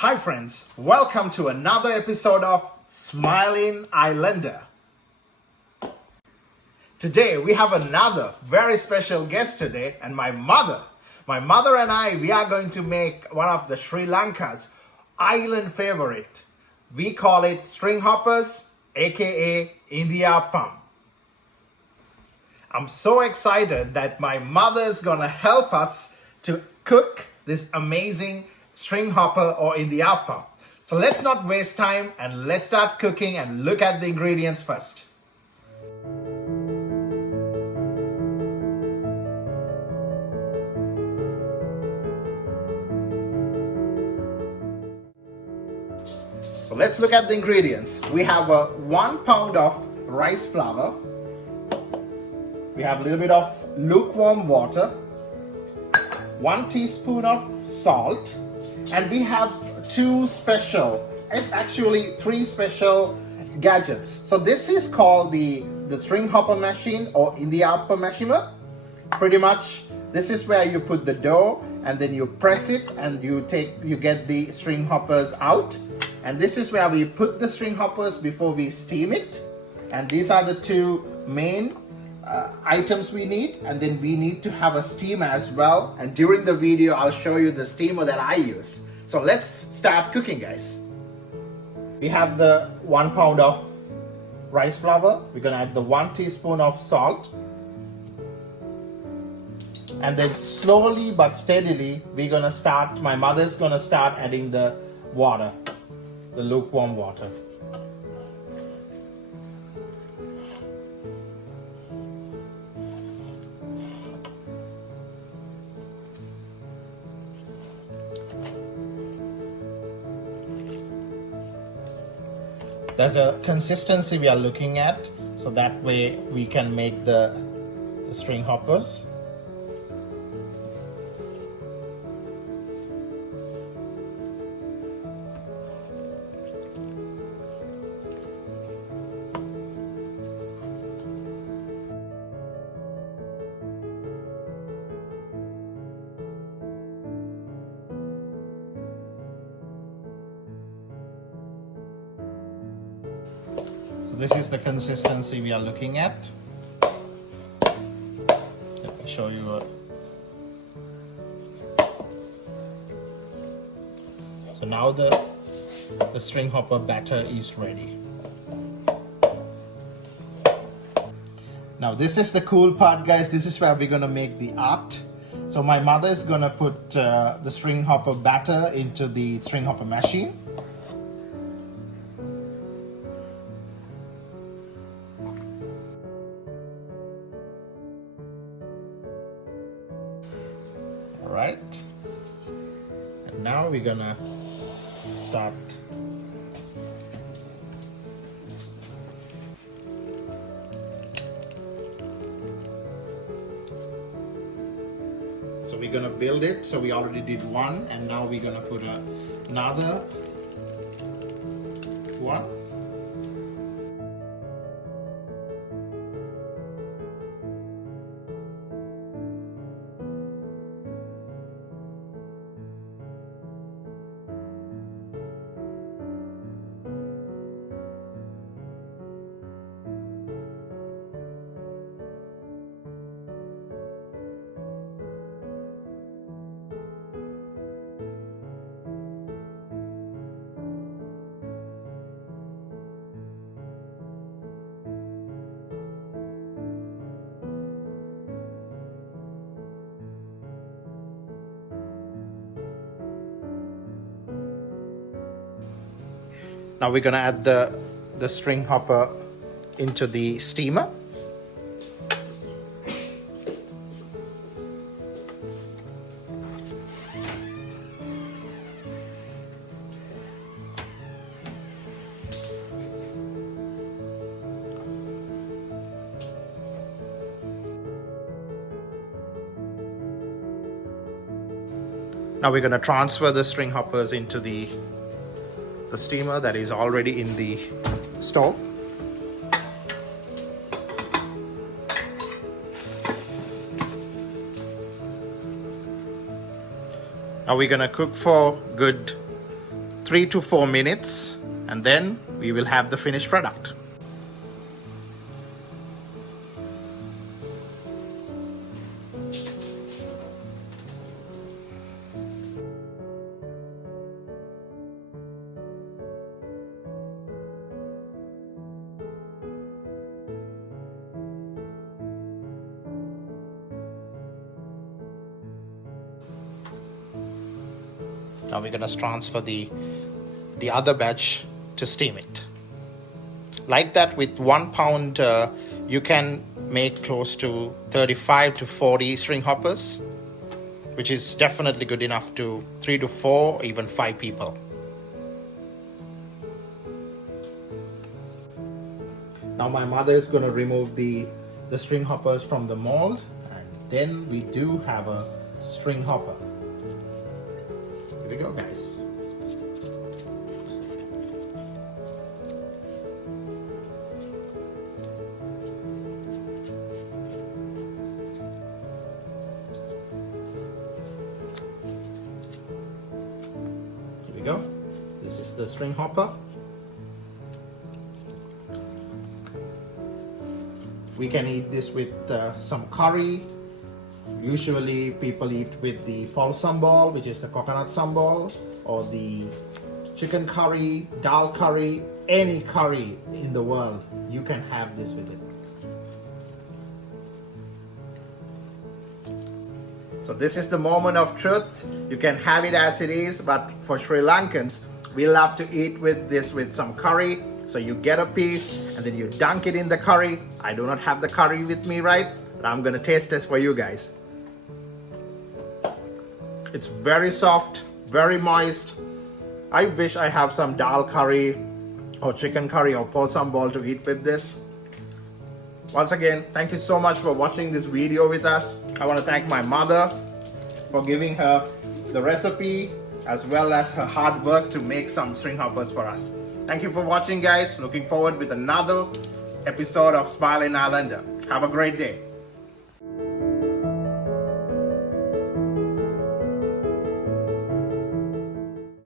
Hi friends, welcome to another episode of Smiling Islander. Today we have another very special guest today, and my mother. My mother and I, we are going to make one of the Sri Lanka's island favorite. We call it string hoppers, aka Indiappam. I'm so excited that my mother is gonna help us to cook this amazing string hopper or Idiappam. So let's not waste time and let's start cooking and look at the ingredients first. So let's look at the ingredients. We have 1 pound of rice flour. We have a little bit of lukewarm water, 1 teaspoon of salt, and we have three special gadgets. So this is called the string hopper machine or Idiappam machine. Pretty much this is where you put the dough and then you press it and you get the string hoppers out. And this is where we put the string hoppers before we steam it. And these are the two main items we need, and then we need to have a steamer as well, and during the video I'll show you the steamer that I use. So let's start cooking, guys. We have the 1 pound of rice flour. We're gonna add the 1 teaspoon of salt, and then slowly but steadily my mother's gonna start adding the water, the lukewarm water. There's a consistency we are looking at, so that way we can make the string hoppers. So this is the consistency we are looking at. Let me show you. So now the string hopper batter is ready. Now this is the cool part, guys. This is where we're gonna make the art. So my mother is gonna put the string hopper batter into the string hopper machine. Right, and now we're gonna start. So we're gonna build it. So we already did one, and now we're gonna put another one. Now we're gonna add the string hopper into the steamer. Now we're gonna transfer the string hoppers into the steamer that is already in the stove. Now we're gonna cook for good 3 to 4 minutes, and then we will have the finished product. Now we're going to transfer the other batch to steam it. Like that, with 1 pound, you can make close to 35 to 40 string hoppers, which is definitely good enough to 3 to 4, even 5 people. Now my mother is going to remove the string hoppers from the mold, and then we do have a string hopper. Here we go, guys. Here we go. This is the string hopper. We can eat this with some curry. Usually people eat with the pol sambal, which is the coconut sambal, or the chicken curry, dal curry, any curry in the world. You can have this with it. So this is the moment of truth. You can have it as it is, but for Sri Lankans, we love to eat with this with some curry. So you get a piece and then you dunk it in the curry. I do not have the curry with me, right? But I'm gonna taste this for you guys. It's very soft, very moist. I wish I have some dal curry or chicken curry or pol sambal to eat with this. Once again, thank you so much for watching this video with us. I want to thank my mother for giving her the recipe as well as her hard work to make some string hoppers for us. Thank you for watching, guys. Looking forward with another episode of Smiling Islander. Have a great day.